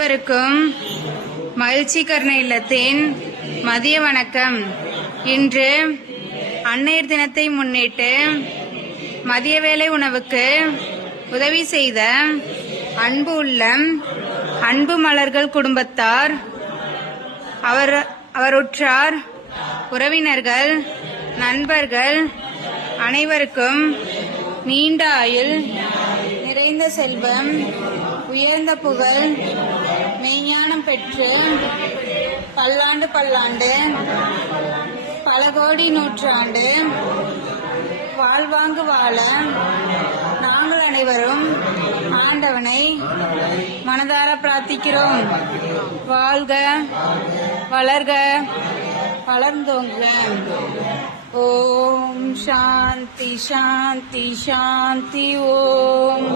அனைவருக்கும் மகிழ்ச்சி கருணை இல்லத்தின் மதிய வணக்கம். இன்று அன்னையர் தினத்தை முன்னிட்டு மதிய வேளை உணவுக்கு உதவி செய்த அன்பு உள்ளம், அன்பு மலர்கள் குடும்பத்தார், அவருற்றார், உறவினர்கள், நண்பர்கள் அனைவருக்கும் நீண்ட ஆயுள், நிறைந்த செல்வம், உயர்ந்த புகழ், மெய்ஞானம் பெற்று பல்லாண்டு பல்லாண்டு பல கோடி நூற்றாண்டு வாழ்வாங்கு வாழ நாங்கள் அனைவரும் ஆண்டவனை மனதார பிரார்த்திக்கிறோம். வாழ்க, வளர்க, வளர்ந்தோங்க. ஓம் சாந்தி சாந்தி சாந்தி. ஓம்